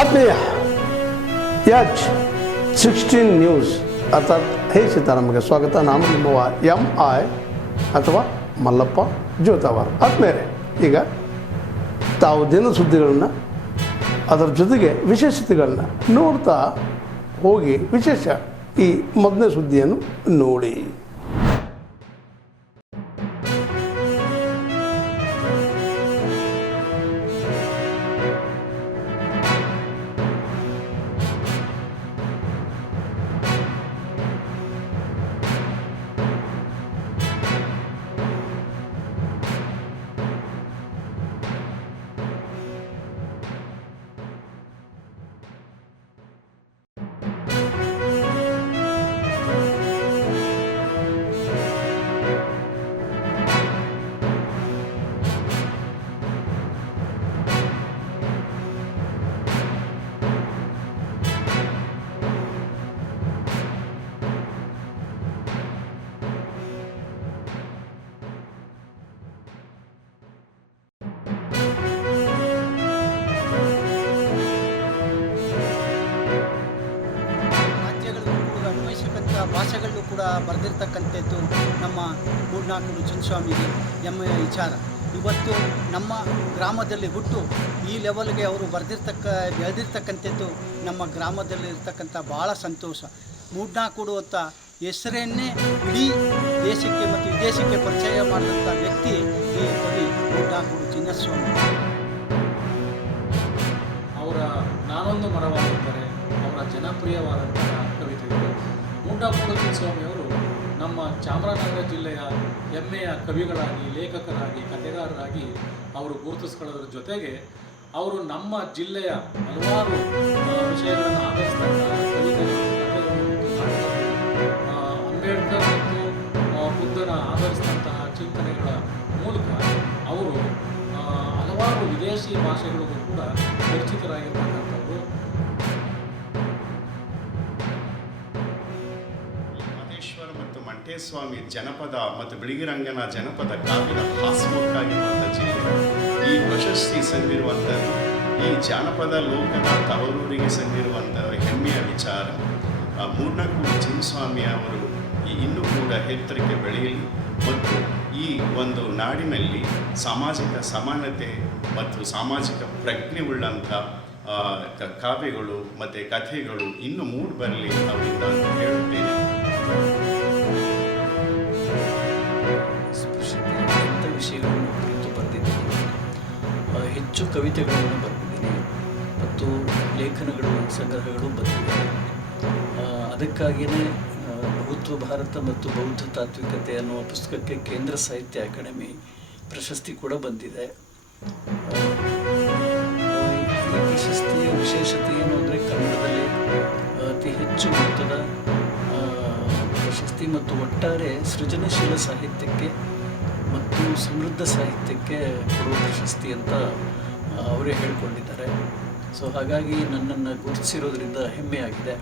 ಆತ್ಮೀಯ H16 news ಅರ್ಥಾತ್ ಹೇ ಸೀತಾರಾಮಗೆ ಸ್ವಾಗತ. ನಾನು ನಿಮ್ಮವ MI ಅಥವಾ ಮಲ್ಲಪ್ಪ ಜೋತಾವಾರ್. ಆದ್ಮೇಲೆ ಈಗ ತಾವು ದಿನ ಸುದ್ದಿಗಳನ್ನು ಅದರ ಜೊತೆಗೆ ವಿಶೇಷತೆಗಳನ್ನ ನೋಡ್ತಾ ಹೋಗಿ ವಿಶೇಷ ಈ ಮೊದಲನೇ ಸುದ್ದಿಯನ್ನು ನೋಡಿ. ಭಾಷೆಗಳಲ್ಲೂ ಕೂಡ ಬರೆದಿರ್ತಕ್ಕಂಥದ್ದು ನಮ್ಮ ಮೂಡ್ನಾಕೂಡು ಚಿನ್ನಸ್ವಾಮಿಗೆ ಹೆಮ್ಮೆಯ ವಿಚಾರ. ಇವತ್ತು ನಮ್ಮ ಗ್ರಾಮದಲ್ಲಿ ಹುಟ್ಟು ಈ ಲೆವೆಲ್ಗೆ ಅವರು ಬೆಳೆದಿರ್ತಕ್ಕಂಥದ್ದು ನಮ್ಮ ಗ್ರಾಮದಲ್ಲಿ ಇರ್ತಕ್ಕಂಥ ಭಾಳ ಸಂತೋಷ. ಮೂಡ್ನಾಕೂಡು ಅಂತ ಹೆಸರನ್ನೇ ಇಡೀ ದೇಶಕ್ಕೆ ಮತ್ತು ವಿದೇಶಕ್ಕೆ ಪರಿಚಯ ಮಾಡಿದಂಥ ವ್ಯಕ್ತಿ ಈ ಕವಿ ಮೂಡ್ನಾಕೂಡು ಚಿನ್ನಸ್ವಾಮಿ. ಅವರ ನಾನೊಂದು ಮರವಾಗಿದ್ದರೆ ಅವರ ಜನಪ್ರಿಯವಾದಂತಹ ಕವಿತೆಗಳು. ಮೂಡ್ನಾಕೂಡು ಚಿನ್ನಸ್ವಾಮಿಯವರು ನಮ್ಮ ಚಾಮರಾಜನಗರ ಜಿಲ್ಲೆಯ ಹೆಮ್ಮೆಯ ಕವಿಗಳಾಗಿ, ಲೇಖಕರಾಗಿ, ಕಥೆಗಾರರಾಗಿ ಅವರು ಗುರುತಿಸ್ಕೊಳ್ಳೋದ್ರ ಜೊತೆಗೆ ಅವರು ನಮ್ಮ ಜಿಲ್ಲೆಯ ಹಲವಾರು ವಿಷಯಗಳನ್ನು ಆಧರಿಸಿದಂತಹ ಕವಿತೆಗಳು, ಕಥೆಗಳು ಮತ್ತು ನಾಟಕಗಳು, ಅಂಬೇಡ್ಕರ್ ಮತ್ತು ಬುದ್ಧನ ಆಧರಿಸಿದಂತಹ ಚಿಂತನೆಗಳ ಮೂಲಕ ಅವರು ಹಲವಾರು ವಿದೇಶಿ ಭಾಷೆಗಳಿಗೂ ಕೂಡ ಪರಿಚಿತರಾಗಿರ್ತಕ್ಕಂಥವ್ರು. ಮತ್ತು ಮಂಟೇಸ್ವಾಮಿ ಜನಪದ ಮತ್ತು ಬಿಳಿಗಿರಂಗನ ಜನಪದ ಕಾವ್ಯದ ಹಾಸ್ಯಕ್ಕಾಗಿರುವಂಥ ಜಿಲ್ಲೆ. ಈ ಪ್ರಶಸ್ತಿ ಸಂದಿರುವಂಥದ್ದು ಈ ಜಾನಪದ ಲೋಕದ ತವರೂರಿಗೆ ಸಂದಿರುವಂಥ ಹೆಮ್ಮೆಯ ವಿಚಾರ. ಮೂಡ್ನಾಕೂಡು ಚಿನ್ನಸ್ವಾಮಿ ಅವರು ಇನ್ನೂ ಕೂಡ ಎತ್ತರಕ್ಕೆ ಬೆಳೆಯಲಿ ಮತ್ತು ಈ ಒಂದು ನಾಡಿನಲ್ಲಿ ಸಾಮಾಜಿಕ ಸಮಾನತೆ ಮತ್ತು ಸಾಮಾಜಿಕ ಪ್ರಜ್ಞೆ ಉಳ್ಳಂಥ ಕಾವ್ಯಗಳು ಮತ್ತು ಕಥೆಗಳು ಇನ್ನೂ ಮೂಡಿ ಬರಲಿ ಅವರಿಂದ ಅಂತ ಹೇಳುತ್ತೇನೆ. ವಿಷಯಗಳನ್ನು ಕುರಿತು ಬರೆದಿದ್ದೀನಿ. ಹೆಚ್ಚು ಕವಿತೆಗಳನ್ನು ಬರೆದಿದ್ದೀನಿ ಮತ್ತು ಲೇಖನಗಳು, ಸಂಗ್ರಹಗಳು ಬಂದಿವೆ. ಅದಕ್ಕಾಗಿಯೇ ಬಹುತ್ವ ಭಾರತ ಮತ್ತು ಬೌದ್ಧ ತಾತ್ವಿಕತೆ ಅನ್ನುವ ಪುಸ್ತಕಕ್ಕೆ ಕೇಂದ್ರ ಸಾಹಿತ್ಯ ಅಕಾಡೆಮಿ ಪ್ರಶಸ್ತಿ ಕೂಡ ಬಂದಿದೆ. ಈ ಪ್ರಶಸ್ತಿಯ ವಿಶೇಷತೆ ಏನು ಅಂದರೆ ಕನ್ನಡದಲ್ಲಿ ಅತಿ ಹೆಚ್ಚು ಮೊತ್ತದ ಪ್ರಶಸ್ತಿ ಮತ್ತು ಒಟ್ಟಾರೆ ಸೃಜನಶೀಲ ಸಾಹಿತ್ಯಕ್ಕೆ ಮತ್ತು ಸಮೃದ್ಧ ಸಾಹಿತ್ಯಕ್ಕೆ ಕೊಡುವ ಪ್ರಶಸ್ತಿ ಅಂತ ಅವರೇ ಹೇಳಿಕೊಂಡಿದ್ದಾರೆ. ಸೊ ಹಾಗಾಗಿ ನನ್ನನ್ನು ಗುರುತಿಸಿರೋದ್ರಿಂದ ಹೆಮ್ಮೆಯಾಗಿದೆ.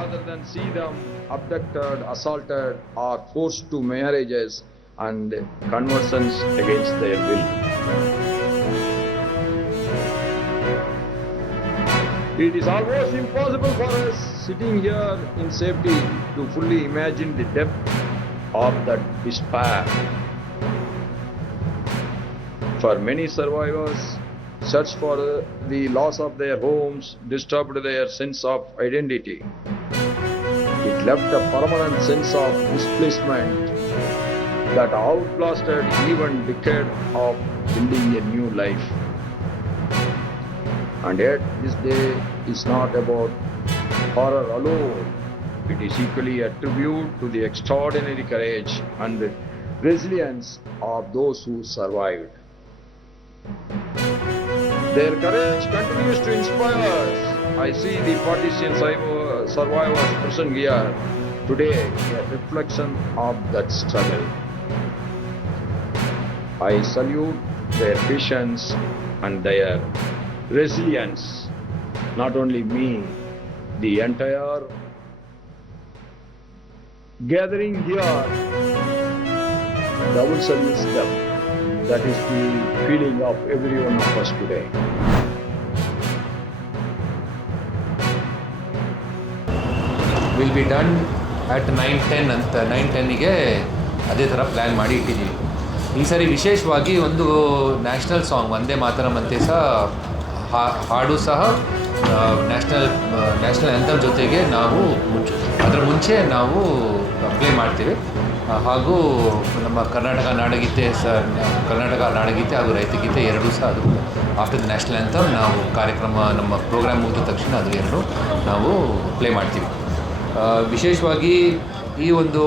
Rather than see them abducted, assaulted, or forced to marriages and conversions against their will. It is almost impossible for us sitting here in safety to fully imagine the depth of that despair. For many survivors, search for the loss of their homes disturbed their sense of identity. It left a permanent sense of displacement that outlasted even decade of building a new life. And yet, this day is not about horror alone. It is equally a tribute to the extraordinary courage and the resilience of those who survived. Their courage continues to inspire us. I see the partisan survivors present here today, a reflection of that struggle. I salute their patience and their resilience. Not only me, the entire gathering here double salutes them. That is the feeling of every one of us today. Will be done at 9:10 ಅಂತ 9:10ಗೆ ಅದೇ ಥರ plan ಮಾಡಿ ಇಟ್ಟಿದ್ದೀವಿ. ಈ ಸರಿ ವಿಶೇಷವಾಗಿ ಒಂದು national song Vande Mataram ಅಂತೆ ಸಹ ಹಾಡು ಸಹ ನ್ಯಾಷನಲ್ ಆ್ಯಂಥಮ್ ಜೊತೆಗೆ ನಾವು ಅದರ ಮುಂಚೆ ನಾವು ಪ್ಲೇ ಮಾಡ್ತೀವಿ. ಹಾಗೂ ನಮ್ಮ ಕರ್ನಾಟಕ ನಾಡಗೀತೆ ಹಾಗೂ ರೈತಗೀತೆ ಎರಡೂ ಸಹ ಅದು ಆಫ್ಟರ್ ದ ನ್ಯಾಷನಲ್ ಆ್ಯಂಥಮ್ ನಾವು ಕಾರ್ಯಕ್ರಮ ನಮ್ಮ ಪ್ರೋಗ್ರಾಮ್ ಮುಗಿದ ತಕ್ಷಣ ಅದು ಎರಡು ನಾವು ಪ್ಲೇ ಮಾಡ್ತೀವಿ. ವಿಶೇಷವಾಗಿ ಈ ಒಂದು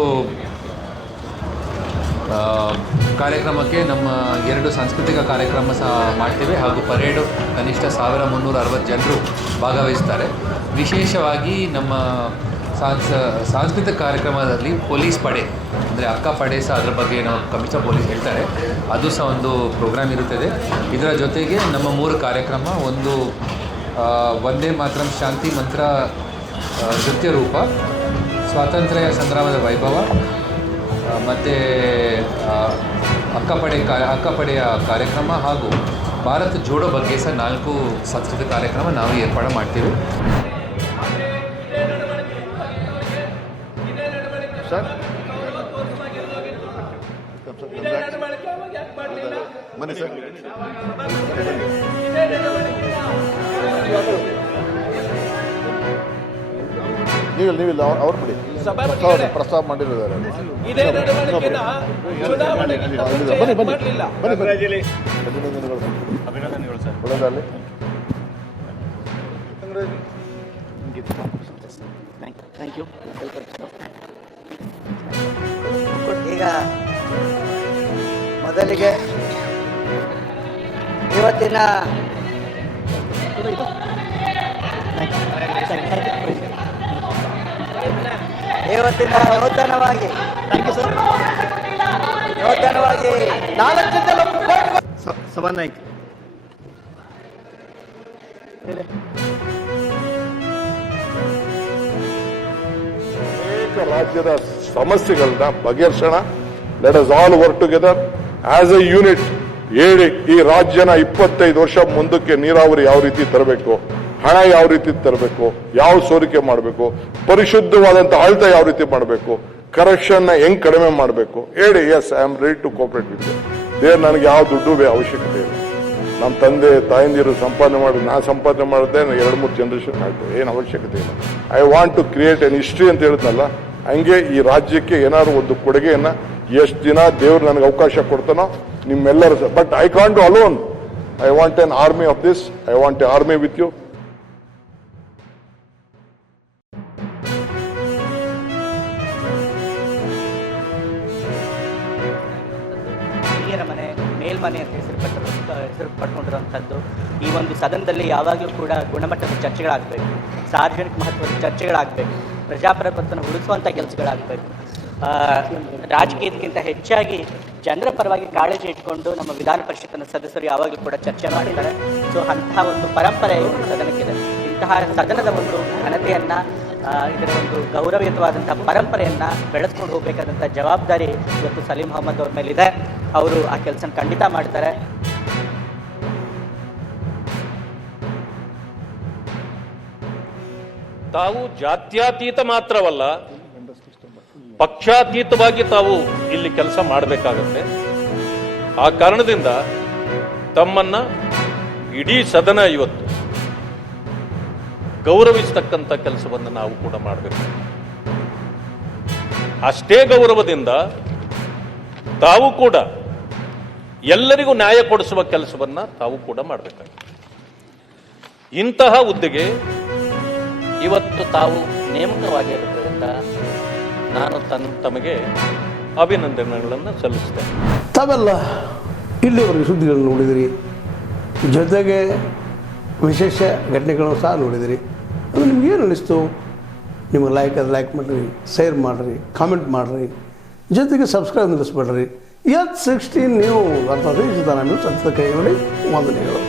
ಕಾರ್ಯಕ್ರಮಕ್ಕೆ ನಮ್ಮ 2 ಸಾಂಸ್ಕೃತಿಕ ಕಾರ್ಯಕ್ರಮ ಸಹ ಮಾಡ್ತೇವೆ ಹಾಗೂ ಪರೇಡು ಕನಿಷ್ಠ 1360 ಜನರು ಭಾಗವಹಿಸ್ತಾರೆ. ವಿಶೇಷವಾಗಿ ನಮ್ಮ ಸಾಂಸ್ಕೃತಿಕ ಕಾರ್ಯಕ್ರಮದಲ್ಲಿ ಪೊಲೀಸ್ ಪಡೆ ಅಂದರೆ ಅಕ್ಕ ಪಡೆ ಸಹ ಅದರ ಬಗ್ಗೆ ನಾವು ಕಮಿಷನರ್ ಪೊಲೀಸ್ ಹೇಳ್ತಾರೆ, ಅದು ಸಹ ಒಂದು ಪ್ರೋಗ್ರಾಮ್ ಇರುತ್ತದೆ. ಇದರ ಜೊತೆಗೆ ನಮ್ಮ 3 ಕಾರ್ಯಕ್ರಮ, ಒಂದು ವಂದೇ ಮಾತರಂ ಶಾಂತಿ ಮಂತ್ರ ನೃತ್ಯ ರೂಪ, ಸ್ವಾತಂತ್ರ್ಯ ಸಂಗ್ರಾಮದ ವೈಭವ ಮತ್ತು ಅಕ್ಕಪಡೆಯ ಕಾರ್ಯಕ್ರಮ ಹಾಗೂ ಭಾರತ್ ಜೋಡೋ ಬಗ್ಗೆ ಸಹ 4 ಸಾಂಸ್ಕೃತಿಕ ಕಾರ್ಯಕ್ರಮ ನಾವು ಏರ್ಪಾಡು ಮಾಡ್ತೀವಿ. ಸರ್ ಬನ್ನಿ ಸರ್, ನೀವಿಲ್ಲ ಅವ್ರು ಬಿಡಿ, ಪ್ರಸ್ತಾವ ಮಾಡಿರೋದಾರೆ. ಬನ್ನಿ ಬನ್ನಿ ಬನ್ನಿ ಅಭಿನಂದನೆಗಳು ಸರ್. ಒಳ್ಳೆದಾಗಲಿ. Thank you. ಈಗ ಮೊದಲಿಗೆ ಇವತ್ತಿನ ನೂತನವಾಗಿ 4 ಜನ ಸಭಾನಾಯಕ ಅನೇಕ ರಾಜ್ಯದ ಸಮಸ್ಯೆಗಳನ್ನ ಬಗೆಹರಿಸೋಣ. Let us all work together as a unit. ಹೇಳಿ ಈ ರಾಜ್ಯನ 25 ವರ್ಷ ಮುಂದಕ್ಕೆ ನೀರಾವರಿ ಯಾವ ರೀತಿ ತರಬೇಕು, ಹಣ ಯಾವ ರೀತಿ ತರಬೇಕು, ಯಾವ ಸೋರಿಕೆ ಮಾಡಬೇಕು, ಪರಿಶುದ್ಧವಾದಂತಹ ಆಡಳಿತ ಯಾವ ರೀತಿ ಮಾಡಬೇಕು, ಕರಪ್ಷನ್ ಹೆಂಗ್ ಕಡಿಮೆ ಮಾಡಬೇಕು ಹೇಳಿ. Yes, I am ready to cooperate with you. ನನಗೆ ಯಾವ ದುಡ್ಡು ಅವಶ್ಯಕತೆ ಇಲ್ಲ. ನಮ್ಮ ತಂದೆ ತಾಯಂದಿರು ಸಂಪಾದನೆ ಮಾಡಿ, ನಾ ಸಂಪಾದನೆ ಮಾಡಿದೆ 2-3 ಜನರೇಷನ್ ಆಯ್ತು, ಏನು ಅವಶ್ಯಕತೆ ಇಲ್ಲ. I want to create an history ಅಂತ ಹೇಳಿದ್ನಲ್ಲ, ಹಂಗೆ ಈ ರಾಜ್ಯಕ್ಕೆ ಏನಾದ್ರು ಒಂದು ಕೊಡುಗೆಯನ್ನ ಎಷ್ಟು ದಿನ ದೇವ್ರು ನನಗೆ ಅವಕಾಶ ಕೊಡ್ತಾನೋ ನಿಮ್ಮೆಲ್ಲರೂ. But I can't do alone. I want an army of this. I want a army with you. ಹಿರಿಯರ ಮನೆ, ಮೇಲ್ಮನೆ ಅಂತ ಹೆಸರು ಪಡ್ಕೊಂಡಿರುವಂಥದ್ದು. ಈ ಒಂದು ಸದನದಲ್ಲಿ ಯಾವಾಗಲೂ ಕೂಡ ಗುಣಮಟ್ಟದ ಚರ್ಚೆಗಳಾಗಬೇಕು, ಸಾರ್ವಜನಿಕ ಮಹತ್ವದ ಚರ್ಚೆಗಳಾಗಬೇಕು, ಪ್ರಜಾಪ್ರಭುತ್ವವನ್ನು ಉಳಿಸುವಂಥ ಕೆಲಸಗಳಾಗಬೇಕು. ರಾಜಕೀಯಕ್ಕಿಂತ ಹೆಚ್ಚಾಗಿ ಜನರ ಪರವಾಗಿ ಕಾಳಜಿ ಇಟ್ಕೊಂಡು ನಮ್ಮ ವಿಧಾನ ಪರಿಷತ್ತಿನ ಸದಸ್ಯರು ಯಾವಾಗಲೂ ಕೂಡ ಚರ್ಚೆ ಮಾಡಿದ್ದಾರೆ. ಸೊ ಅಂತಹ ಒಂದು ಪರಂಪರೆ ಸದನಕ್ಕಿದೆ. ಇಂತಹ ಸದನದ ಒಂದು ಘನತೆಯನ್ನು, ಇದರ ಒಂದು ಗೌರವಯುತವಾದಂಥ ಪರಂಪರೆಯನ್ನು ಬೆಳೆಸ್ಕೊಂಡು ಹೋಗಬೇಕಾದಂಥ ಜವಾಬ್ದಾರಿ ಇವತ್ತು ಸಲೀಂ ಅಹಮದ್ ಅವ್ರ ಮೇಲಿದೆ. ಅವರು ಆ ಕೆಲಸ ಖಂಡಿತ ಮಾಡ್ತಾರೆ. ತಾವು ಜಾತ್ಯತೀತ ಮಾತ್ರವಲ್ಲ, ಪಕ್ಷಾತೀತವಾಗಿ ತಾವು ಇಲ್ಲಿ ಕೆಲಸ ಮಾಡಬೇಕಾಗತ್ತೆ. ಆ ಕಾರಣದಿಂದ ತಮ್ಮನ್ನ ಇಡೀ ಸದನ ಇವತ್ತು ಗೌರವಿಸತಕ್ಕಂಥ ಕೆಲಸವನ್ನು ನಾವು ಕೂಡ ಮಾಡಬೇಕು. ಅಷ್ಟೇ ಗೌರವದಿಂದ ತಾವು ಕೂಡ ಎಲ್ಲರಿಗೂ ನ್ಯಾಯ ಕೊಡಿಸುವ ಕೆಲಸವನ್ನ ತಾವು ಕೂಡ ಮಾಡಬೇಕಾಗಿದೆ. ಇಂತಹ ಹುದ್ದೆಗೆ ಇವತ್ತು ತಾವು ನೇಮಕವಾಗಿರೋದ್ರಿಂದ ನಾನು ತಮಗೆ ಅಭಿನಂದನೆಗಳನ್ನು ಸಲ್ಲಿಸ್ತೇನೆ. ತಾವೆಲ್ಲ ಇಲ್ಲಿವರೆಗೆ ಸುದ್ದಿಗಳನ್ನು ನೋಡಿದಿರಿ, ಜೊತೆಗೆ ವಿಶೇಷ ಘಟನೆಗಳನ್ನು ಸಹ ನೋಡಿದಿರಿ. ಅದು ನಿಮ್ಗೇನು ಅನ್ನಿಸ್ತು? ನಿಮಗೆ ಲೈಕ್ ಮಾಡಿರಿ, ಶೇರ್ ಮಾಡಿರಿ, ಕಾಮೆಂಟ್ ಮಾಡಿರಿ, ಜೊತೆಗೆ ಸಬ್ಸ್ಕ್ರೈಬ್ ನಿಲ್ಲಿಸ್ಬೇಡ್ರಿ. H16 ನ್ಯೂಸ್ ಅರ್ಥಾತ್ ಈ ಸಿದ್ದರಾಮಯ್ಯ ಸತ್ಯದ ಕೈಗೊಳ್ಳಿ ವಂದನೆಗಳು.